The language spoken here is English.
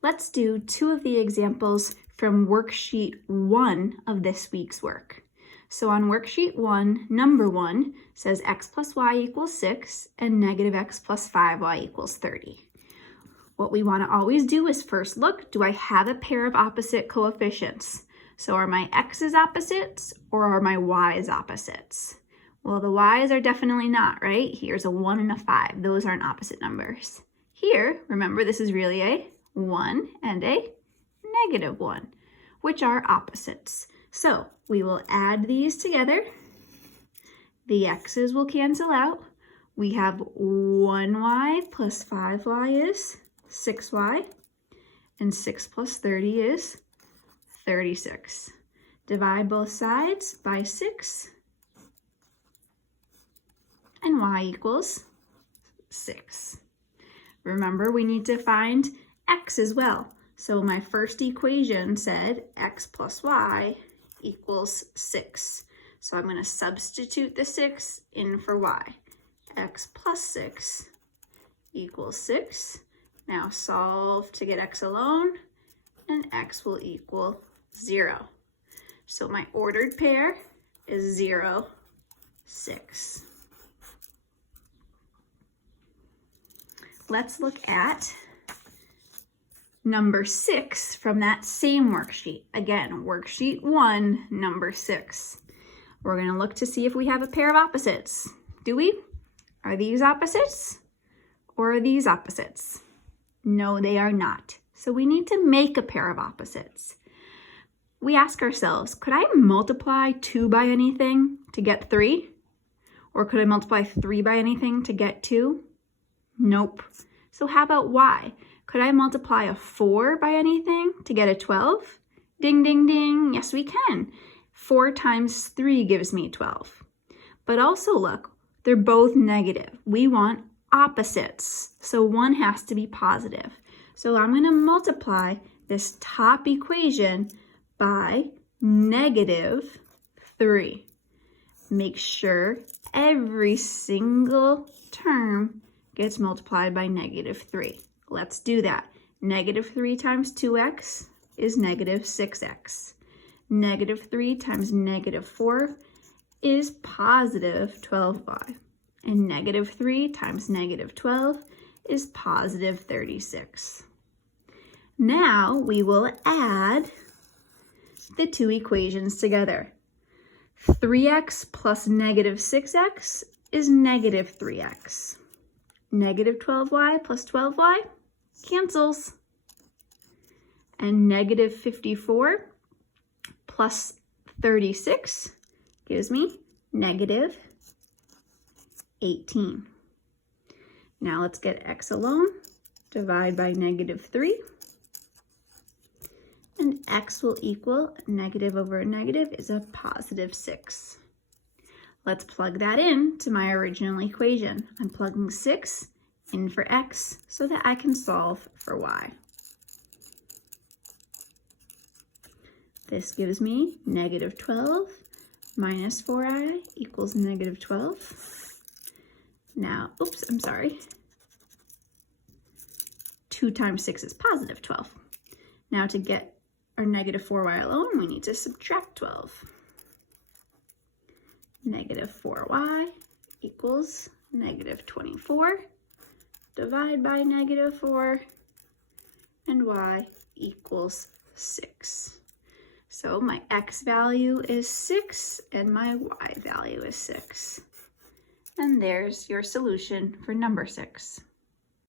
Let's do 2 of the examples from worksheet 1 of this week's work. So on worksheet 1, number 1 says x plus y equals 6 and negative x plus 5y equals 30. What we want to always do is first look, do I have a pair of opposite coefficients? So are my x's opposites or are my y's opposites? Well, the y's are definitely not, right? Here's a 1 and a 5. Those aren't opposite numbers. Here, remember, this is really a 1 and a negative 1, which are opposites. So we will add these together. The x's will cancel out. We have 1y plus 5y is 6y, and 6 plus 30 is 36. Divide both sides by 6, and y equals 6. Remember, we need to find x as well. So my first equation said x plus y equals 6. So I'm going to substitute the 6 in for y. X plus 6 equals 6. Now solve to get x alone, and x will equal 0. So my ordered pair is 0, 6. Let's look at number 6 from that same worksheet. Again, worksheet 1, number 6. We're going to look to see if we have a pair of opposites. Do we? Are these opposites or are these opposites? No, they are not. So we need to make a pair of opposites. We ask ourselves, could I multiply 2 by anything to get 3? Or could I multiply 3 by anything to get 2? Nope. So how about y? Could I multiply a 4 by anything to get a 12? Ding, ding, ding. Yes, we can. 4 times 3 gives me 12. But also look, they're both negative. We want opposites. So one has to be positive. So I'm going to multiply this top equation by negative 3. Make sure every single term gets multiplied by negative 3. Let's do that. Negative 3 times 2x is negative 6x. Negative 3 times negative 4 is positive 12y. And negative 3 times negative 12 is positive 36. Now we will add the 2 equations together. 3x plus negative 6x is negative 3x. Negative 12y plus 12y cancels. And negative 54 plus 36 gives me negative 18. Now let's get x alone. Divide by negative 3. And x will equal negative over negative is a positive 6. Let's plug that in to my original equation. I'm plugging 6 in for x so that I can solve for y. This gives me negative 12 minus 4i equals negative 12. Now, oops, I'm sorry. 2 times 6 is positive 12. Now to get our negative 4y alone, we need to subtract 12. Negative 4y equals negative 24. Divide by negative 4, and y equals 6. So my x value is 6, and my y value is 6. And there's your solution for number 6.